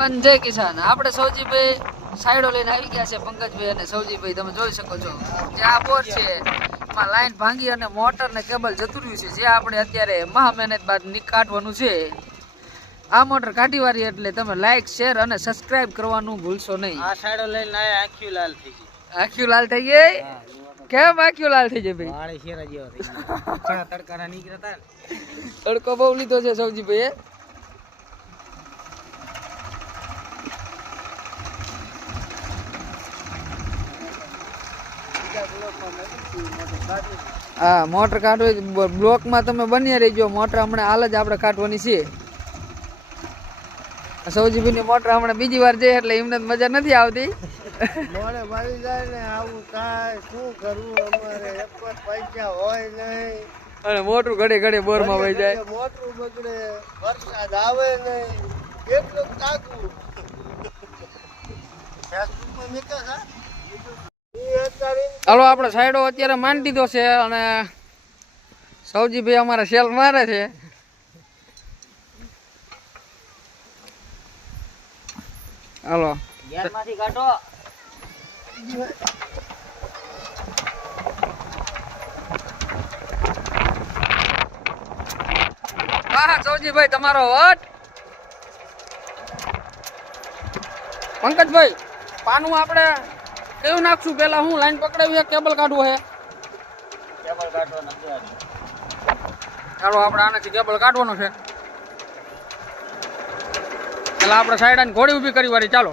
જય કિસાન આપણે સૌજીભાઈ સાઈડો લઈને આવી ગયા છે પંકજભાઈ અને સૌજીભાઈ તમે જોઈ શકો છો જે આ બોર છે એમાં લાઈન ભાંગી અને મોટર ને કેબલ જતું રહ્યું છે જે આપણે અત્યારે મહા મહેનત બાદ કાઢવાનું છે આ મોટર કાઢી વાળી એટલે તમે લાઈક શેર અને સબસ્ક્રાઇબ કરવાનું ભૂલશો નહીં આ સાઈડો લઈને આંખ્યું લાલ થઈ ગઈ આંખ્યું લાલ થઈ ગઈ કેમ આંખ્યું લાલ થઈ ગઈ ભાઈ વાળી શેરા જેવો થઈ ગયો તડકાના નીકળતા તડકો બહુ લીધો છે સૌજીભાઈ હા મોટર કાઢવી બ્લોકમાં તમે બની રહીજો મોટર હમણાં હાલ જ આપણે કાઢવાની છે સૌજીભાઈની મોટર હમણાં બીજી વાર જઈએ એટલે એમને મજા નથી આવતી મોડે મળી જાય ને આવું થાય શું કરવું અમારે એક પૈસા હોય નહીં અને મોટું ઘડે ઘડે બોરમાં વહી જાય મોટું બગડે વરસાદ આવે નહીં કેટલું તાકવું ફેસબુકમાં મેકે છે હાલો આપણે સાઈડો અત્યારે માંડી દીધો છે અને સૌજીભાઈ અમારા સેલ મારે છે હાલો ગેરમાંથી કાઢો હા સૌજીભાઈ તમારો વટ પંકજભાઈ પાનું આપણે કેવું નાખશું પેલા હું લાઈન પકડાવી કેબલ કાઢવું હે કેબલ કાઢવાનો છે ચાલો આપણે આનાથી કેબલ કાઢવાનો છે પેલા આપણે સાઈડ આને ઘોડી ઊભી કરી વાળી ચાલો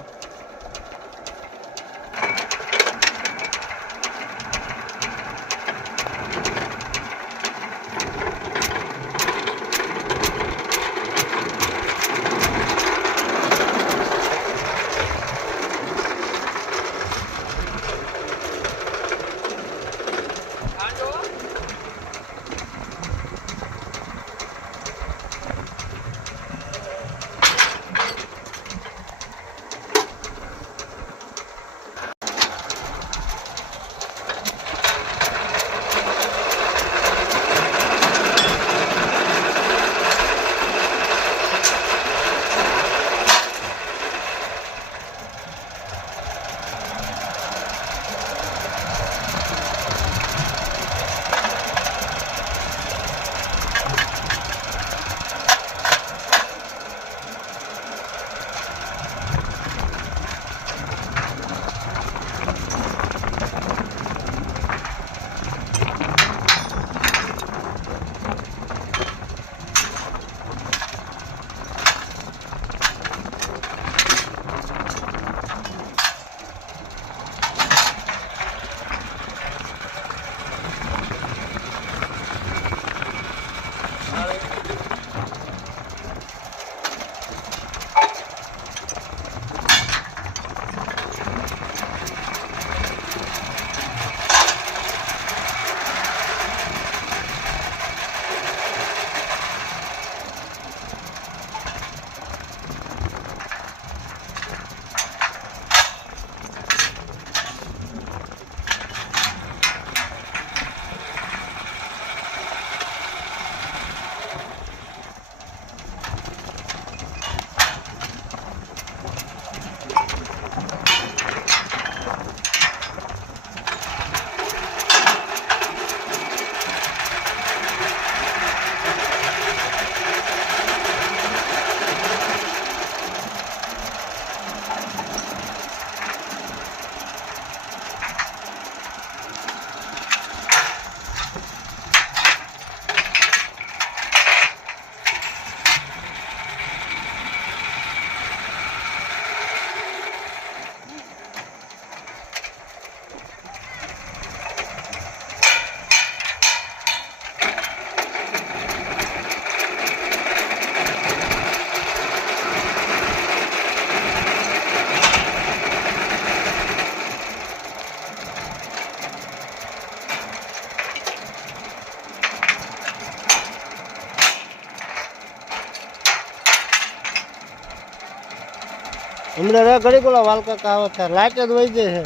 હમણાં રે ઘડી બોલા વાલકા કાવત થાય લાઈટ જ વહી જાય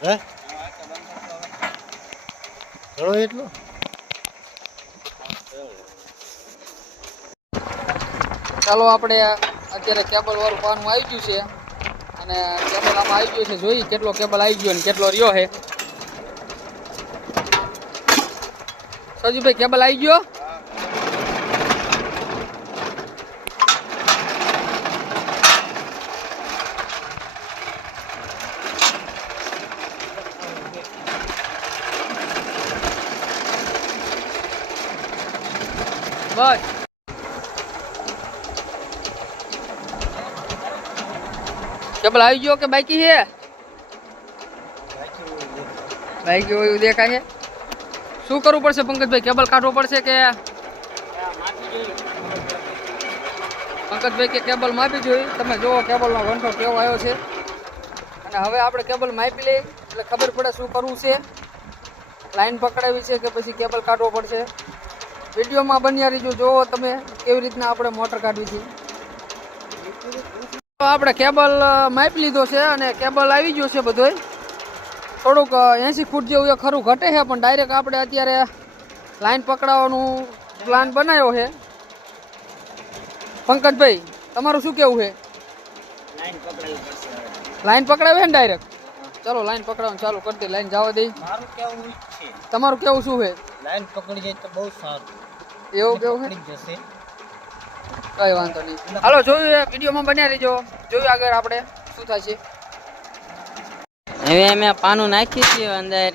છે હે ઘણો એટલો ચાલો આપણે અત્યારે કેબલ વાળું પાનું આવી ગયું છે અને કેબલ આમાં આવી ગયું છે. જોઈએ કેટલો કેબલ આવી ગયો અને કેટલો રહ્યો છે. સજુભાઈ કેબલ આવી ગયો. બસ કેબલ આવી ગયો કે બાકી છે? બાકી હોય એવું દેખાય છે. શું કરવું પડશે પંકજભાઈ? કેબલ કાઢવો પડશે કે પંકજભાઈ કે કેબલ માપી જોઈ? તમે જુઓ કેબલનો ઘંટો કેવો આવ્યો છે અને હવે આપણે કેબલ માપી લઈએ એટલે ખબર પડે શું કરવું છે. લાઈન પકડાવી છે કે પછી કેબલ કાઢવો પડશે. વિડીયોમાં બન્યા રહીજો, જોવો તમે કેવી રીતના આપણે મોટર કાઢવી છે. આપણે કેબલ માપી લીધો છે અને કેબલ આવી ગયો છે બધોય. થોડુંક 80 ફૂટ જેવું એ ખરું ઘટે છે પણ ડાયરેક્ટ આપણે અત્યારે લાઈન પકડાવવાનું પ્લાન બનાવ્યો છે. પંકજભાઈ તમારું શું કેવું છે? લાઈન પકડાવી છે ને ડાયરેક્ટ? ચાલો લાઈન પકડાવવાનું ચાલુ કરી દે. લાઈન જવા દઈ. મારું કેવું છે તમારું કેવું શું છે? લાઈન પકડી જાય તો બહુ સારું. એવું કેવું છે? પકડી જશે. કઈ વાંધો નહીં. હાલો જોયું, વિડીયોમાં બન્યા રહીજો, જોયું આગળ આપણે શું થાય છે. હવે અમે પાનું નાખી છીએ અંદર.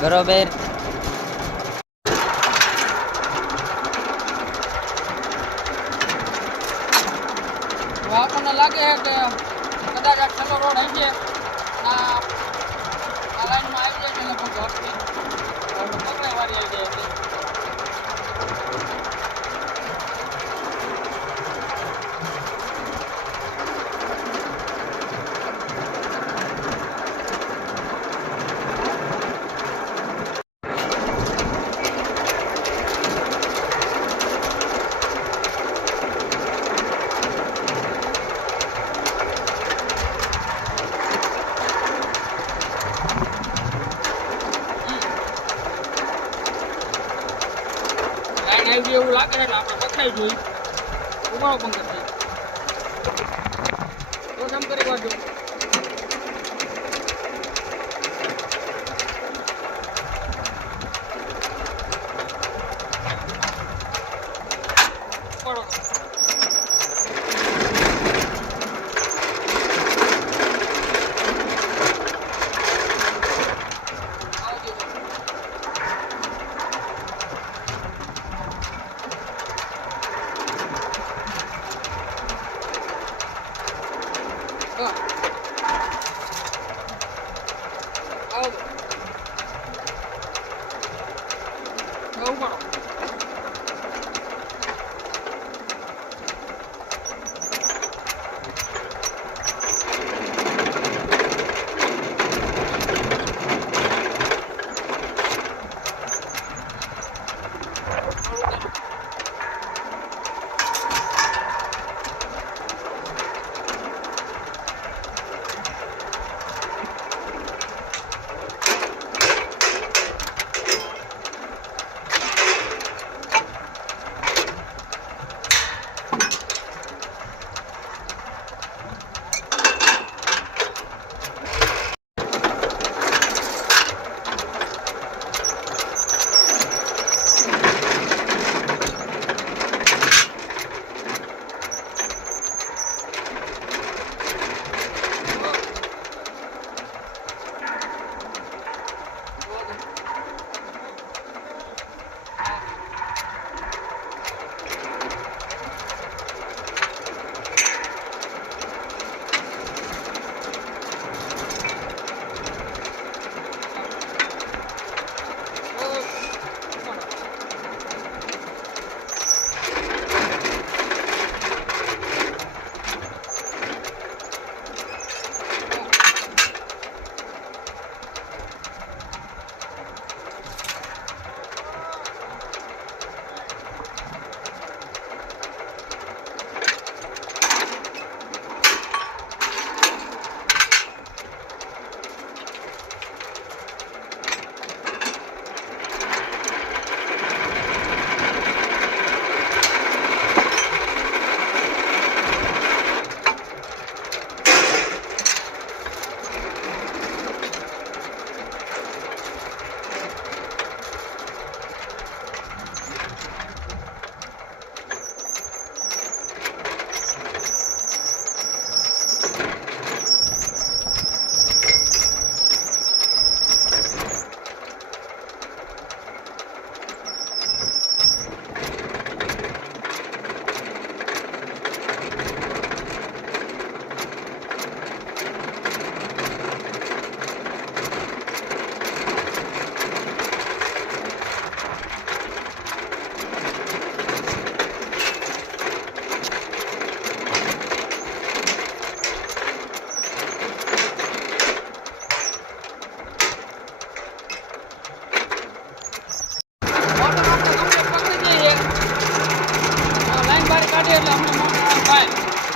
બરોબર. તો આપણને લાગે છે કે કદાચ આ છેલ્લો રોડ હશે આ લાઈનમાં આવી જાય છે લગભગ ઝડપી પકડાઈ વાળી આવી જાય છે. લાઈન આવી એવું લાગે છે એટલે આપણે પકડાઈ જોઈ. ઉભારો પંકજ થઈ તો કામ કરી વાંચો. પડો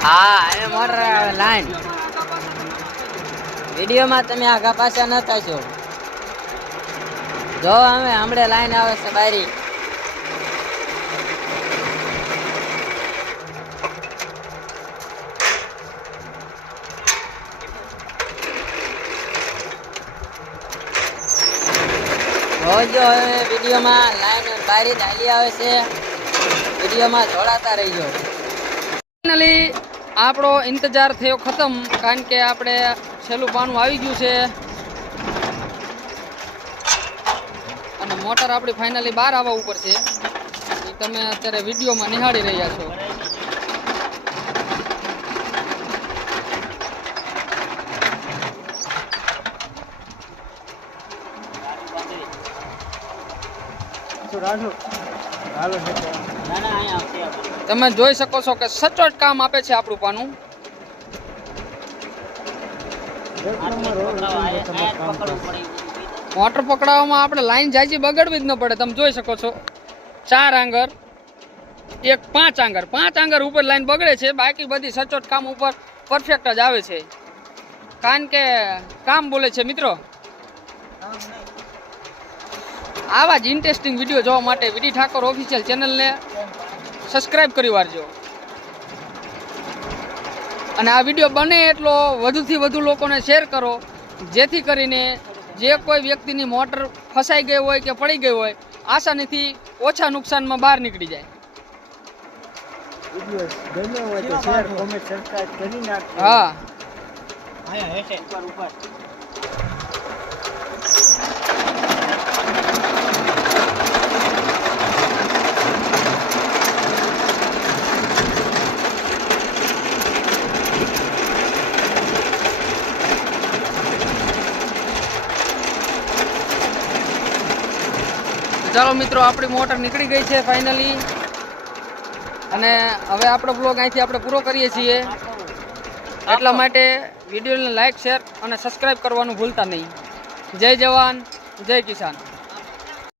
હા એ મોટર લાઈન વિડીયોમાં તમે આગા પાછા ન થશો. જો અમે હમણાં લાઈન આવે છે બારી. જોજો હવે વિડીયોમાં લાઈન બારી ચાલી આવે છે. વિડીયોમાં જોડાતા રહીજો. ફાઇનલી આપણો ઇંતજાર થયો ખતમ, કારણ કે આપણે છેલ્લું પાનું આવી ગયું છે અને મોટર આપણી ફાઇનલી બહાર આવવા ઉપર છે. એ તમે અત્યારે વિડીયોમાં નિહાળી રહ્યા છો. તમે જોઈ શકો છો કે સચોટ કામ આપે છે આપણું પાનું. મોટર પકડાવવામાં આપણે લાઈન જાજી બગડવી જ ન પડે. તમે જોઈ શકો છો 4 આંગર, 5 આંગર ઉપર લાઈન બગડે છે, બાકી બધી સચોટ કામ ઉપર પરફેક્ટ જ આવે છે, કારણ કે કામ બોલે છે મિત્રો. આવા જ ઇન્ટરેસ્ટિંગ વિડીયો જોવા માટે વીડી ઠાકોર ઓફિશિયલ ચેનલને સબસ્ક્રાઈબ કરી વાળજો અને આ વિડીયો બને એટલો વધુથી વધુ લોકોને શેર કરો, જેથી કરીને જે કોઈ વ્યક્તિની મોટર ફસાઈ ગઈ હોય કે પડી ગઈ હોય આસાનીથી ઓછા નુકસાનમાં બહાર નીકળી જાય. હા ચાલો મિત્રો, આપણી મોટર નીકળી ગઈ છે ફાઇનલી, અને હવે આપણો બ્લોગ અહીંથી આપણે પૂરો કરીએ છીએ. એટલા માટે વિડીયોને લાઈક, શેર અને સબસ્ક્રાઈબ કરવાનું ભૂલતા નહીં. જય જવાન, જય કિસાન.